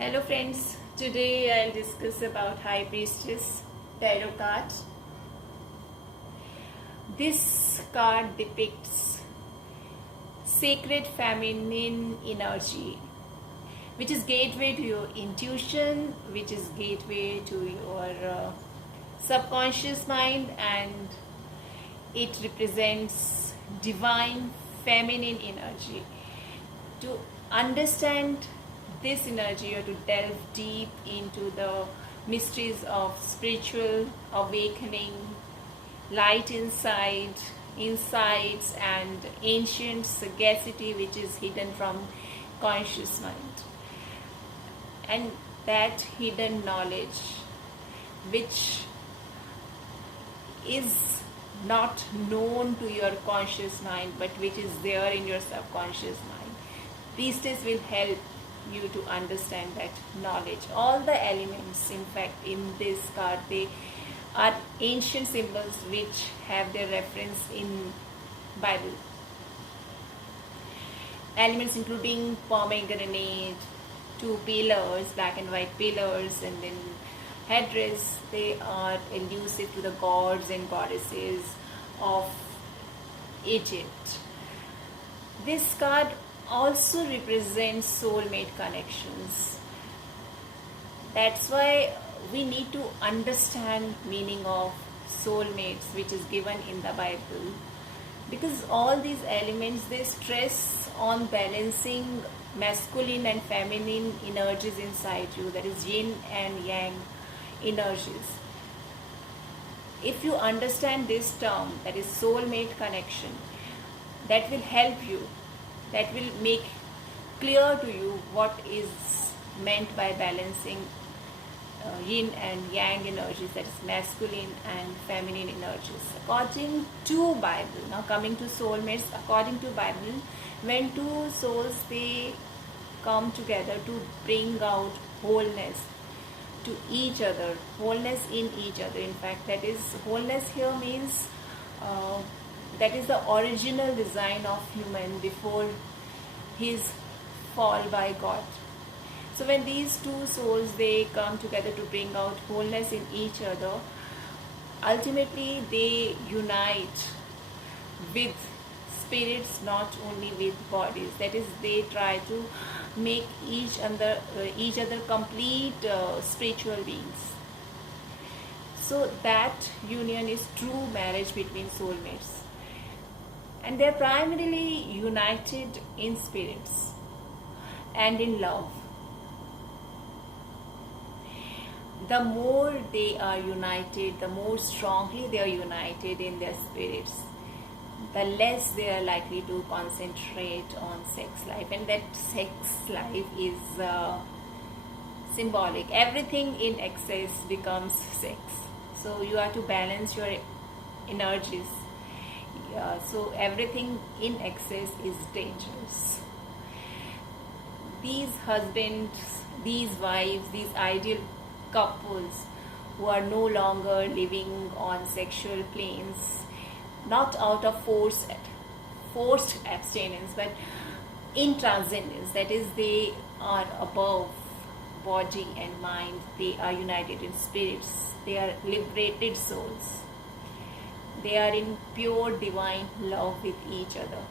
Hello friends, today I'll discuss about High Priestess Tarot card. This card depicts sacred feminine energy, which is gateway to your intuition, which is gateway to your subconscious mind, and it represents divine feminine energy. To understand this energy, you have to delve deep into the mysteries of spiritual awakening, light inside, insights, and ancient sagacity which is hidden from conscious mind. And that hidden knowledge, which is not known to your conscious mind but which is there in your subconscious mind, priestess will help you to understand that knowledge. All the elements, in fact, in this card, they are ancient symbols which have their reference in Bible. Elements including pomegranate, two pillars, black and white pillars, and then headdress. They are elusive to the gods and goddesses of Egypt. This card also represents soulmate connections. That's why we need to understand meaning of soulmates, which is given in the Bible, because all these elements, they stress on balancing masculine and feminine energies inside you, that is yin and yang energies. If you understand this term, that is soulmate connection, that will help you, that will make clear to you what is meant by balancing yin and yang energies, that is masculine and feminine energies. According to Bible, now coming to soulmates, according to Bible, when two souls, they come together to bring out wholeness to each other, wholeness in each other. In fact, that is, wholeness here means that is the original design of human before his fall by God. So when these two souls, they come together to bring out wholeness in each other, ultimately they unite with spirits, not only with bodies. That is, they try to make each other complete spiritual beings. So that union is true marriage between soulmates. And they are primarily united in spirits and in love. The more they are united, the more strongly they are united in their spirits, the less they are likely to concentrate on sex life. And that sex life is symbolic. Everything in excess becomes sex. So you have to balance your energies. So everything in excess is dangerous. These husbands, these wives, these ideal couples who are no longer living on sexual planes, not out of forced abstinence, but in transcendence, that is, they are above body and mind, they are united in spirits, they are liberated souls. They are in pure divine love with each other.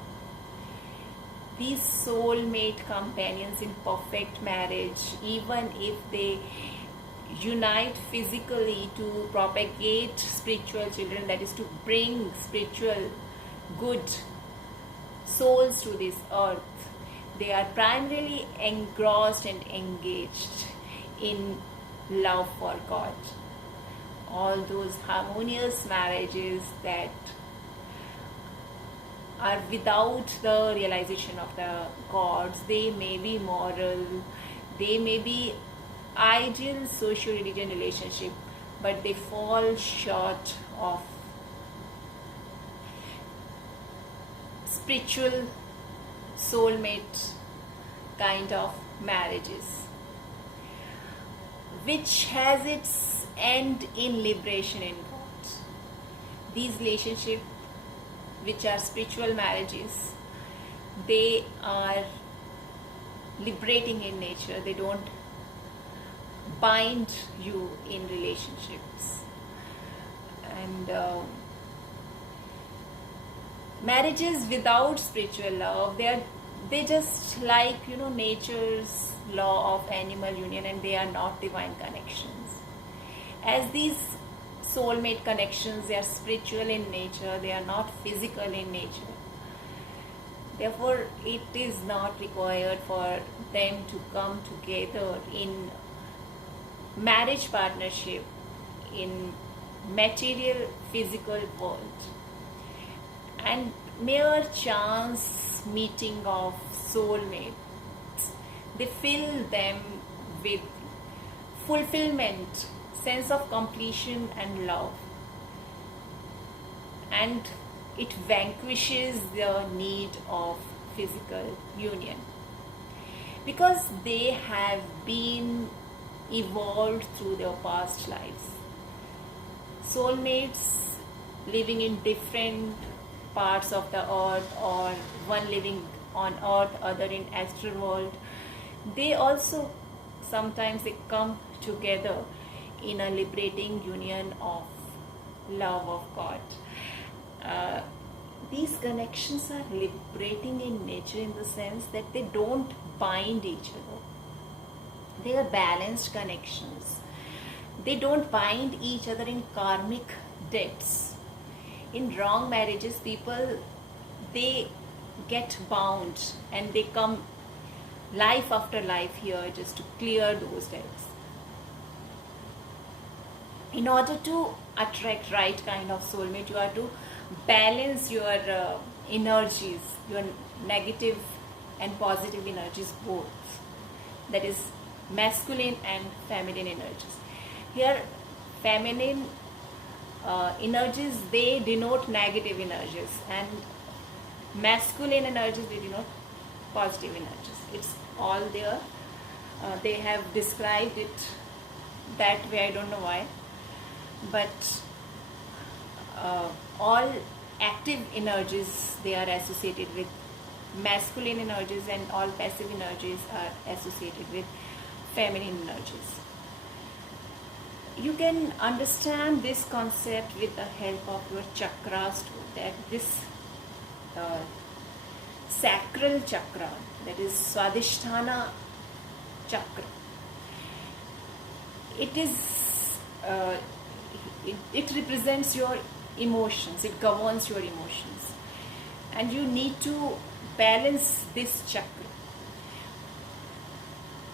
These soulmate companions in perfect marriage, even if they unite physically to propagate spiritual children, that is, to bring spiritual good souls to this earth, they are primarily engrossed and engaged in love for God. All those harmonious marriages that are without the realization of the gods, they may be moral, they may be ideal socio-religion relationship, but they fall short of spiritual soulmate kind of marriages, which has its end in liberation in God. These relationships, which are spiritual marriages, they are liberating in nature. They don't bind you in relationships. And marriages without spiritual love, they just like, nature's law of animal union, and they are not divine connections. As these soulmate connections, they are spiritual in nature, they are not physical in nature. Therefore, it is not required for them to come together in marriage partnership in material physical world. And mere chance meeting of soulmates, they fill them with fulfillment, sense of completion and love, and it vanquishes the need of physical union, because they have been evolved through their past lives. Soulmates living in different parts of the earth, or one living on earth, other in astral world, they also sometimes they come together in a liberating union of love of God. These connections are liberating in nature, in the sense that they don't bind each other. They are balanced connections. They don't bind each other in karmic debts. In wrong marriages, people, they get bound and they come life after life here just to clear those debts. In order to attract right kind of soulmate, you have to balance your energies, your negative and positive energies both. That is masculine and feminine energies. Here, feminine energies, they denote negative energies, and masculine energies, they denote positive energies. It's all there. They have described it that way, I don't know why. But all active energies, they are associated with masculine energies, and all passive energies are associated with feminine energies. You can understand this concept with the help of your chakras too, that this sacral chakra, that is Swadhisthana chakra, it represents your emotions, it governs your emotions, and you need to balance this chakra.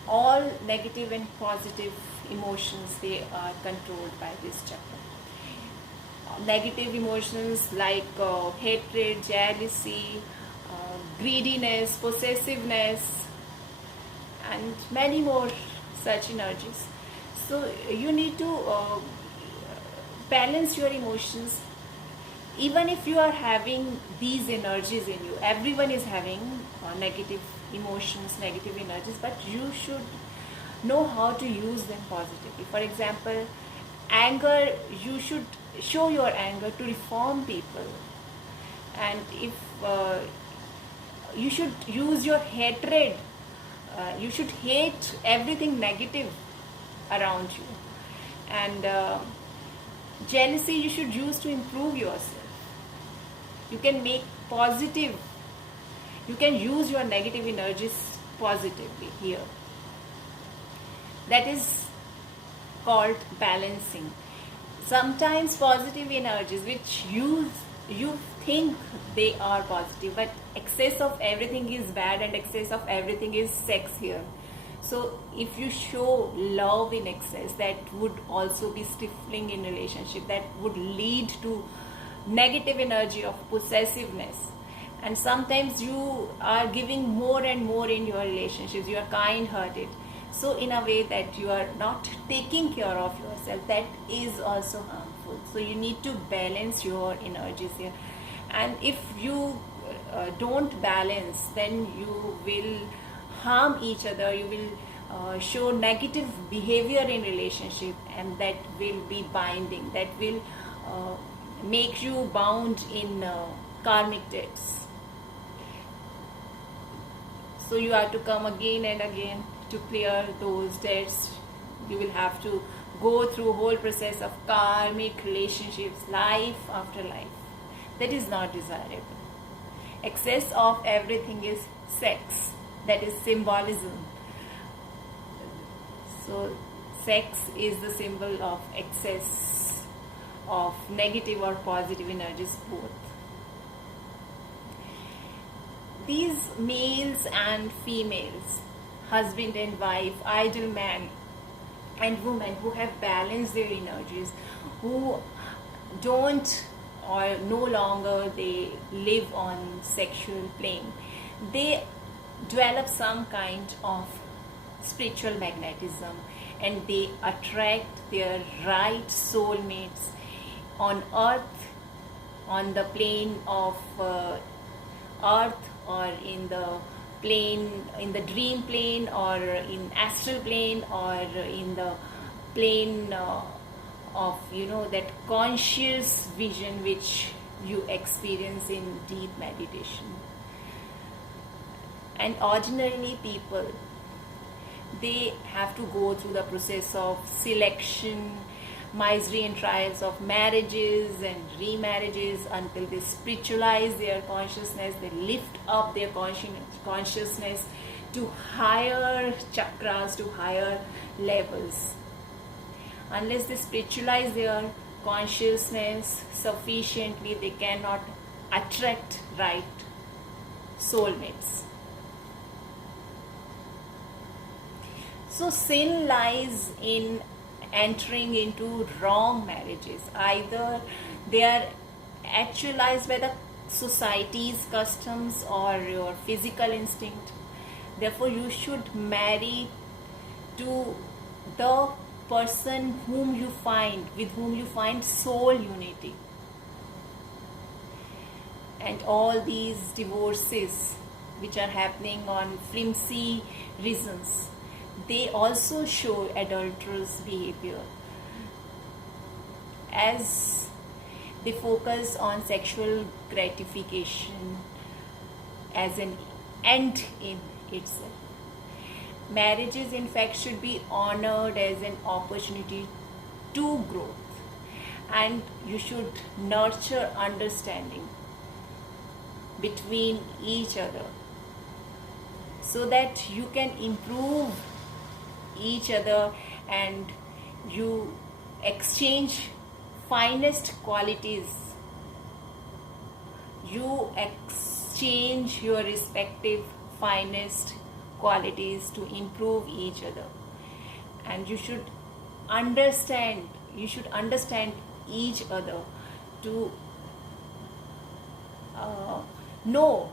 All negative and positive emotions, they are controlled by this chakra. Negative emotions like hatred, jealousy, greediness, possessiveness, and many more such energies. So you need to balance your emotions. Even if you are having these energies in you, everyone is having negative emotions, negative energies, but you should know how to use them positively. For example, anger, you should show your anger to reform people, and if you should use your hatred, you should hate everything negative around you, and jealousy you should use to improve yourself. You can make positive, you can use your negative energies positively here. That is called balancing. Sometimes positive energies which you think they are positive, but excess of everything is bad and excess of everything is sex here. So if you show love in excess, that would also be stifling in relationship, that would lead to negative energy of possessiveness. And sometimes you are giving more and more in your relationships, you are kind hearted, so in a way that you are not taking care of yourself, that is also harmful. So you need to balance your energies here, and if you don't balance, then you will harm each other, you will show negative behavior in relationship, and that will be binding, that will make you bound in karmic debts. So you have to come again and again to clear those debts, You will have to go through whole process of karmic relationships, life after life. That is not desirable. Excess of everything is sex. That is symbolism. So sex is the symbol of excess of negative or positive energies both. These males and females, husband and wife, ideal man and woman who have balanced their energies, who don't or no longer they live on sexual plane, they develop some kind of spiritual magnetism and they attract their right soulmates on earth, on the plane of earth, or in the plane, in the dream plane, or in astral plane, or in the plane of that conscious vision which you experience in deep meditation. And ordinarily people, they have to go through the process of selection, misery and trials of marriages and remarriages until they spiritualize their consciousness, they lift up their consciousness to higher chakras, to higher levels. Unless they spiritualize their consciousness sufficiently, they cannot attract right soulmates. So sin lies in entering into wrong marriages. Either they are actualized by the society's customs or your physical instinct. Therefore, you should marry to the person whom you find, with whom you find soul unity. And all these divorces which are happening on flimsy reasons, they also show adulterous behavior, as they focus on sexual gratification as an end in itself. Marriages, in fact, should be honored as an opportunity to growth, and you should nurture understanding between each other so that you can improve each other and you exchange finest qualities. You exchange your respective finest qualities to improve each other, and you should understand each other to know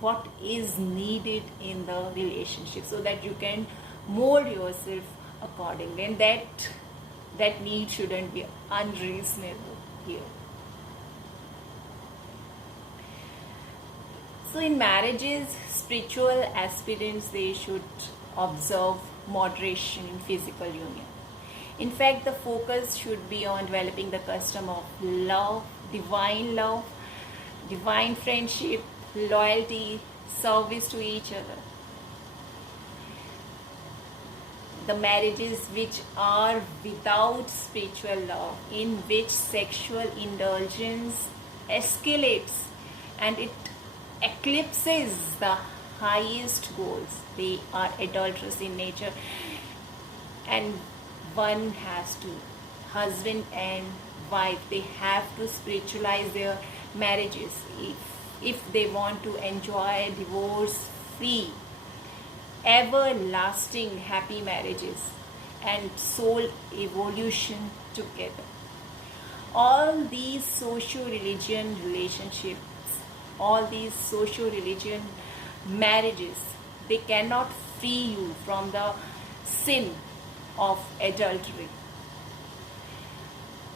what is needed in the relationship so that you can mold yourself accordingly, and that need shouldn't be unreasonable here. So in marriages, spiritual aspirants, they should observe moderation in physical union. In fact, the focus should be on developing the custom of love, divine friendship, loyalty, service to each other. The marriages which are without spiritual love, in which sexual indulgence escalates and it eclipses the highest goals, they are adulterous in nature. And one has to, husband and wife, they have to spiritualize their marriages if they want to enjoy divorce free, everlasting happy marriages and soul evolution together. All these socio-religion relationships, all these socio-religion marriages, they cannot free you from the sin of adultery.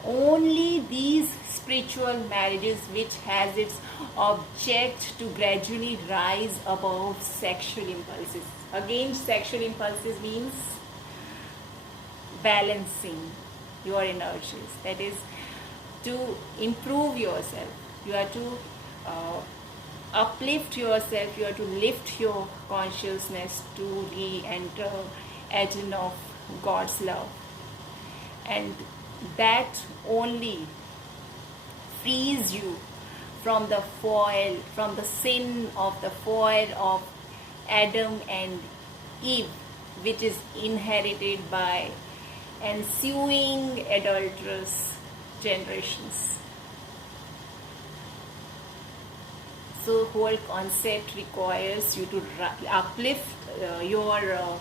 Only these spiritual marriages which has its object to gradually rise above sexual impulses. Again, sexual impulses means balancing your energies. That is, to improve yourself, you are to uplift yourself, you are to lift your consciousness to re-enter Eden of God's love, and that only frees you from the sin of the fall of Adam and Eve, which is inherited by ensuing adulterous generations. So whole concept requires you to uplift your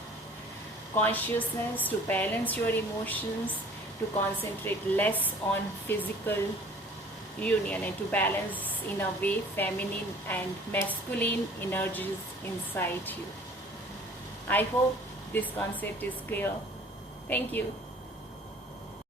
consciousness, to balance your emotions, to concentrate less on physical union, and to balance in a way feminine and masculine energies inside you. I hope this concept is clear. Thank you.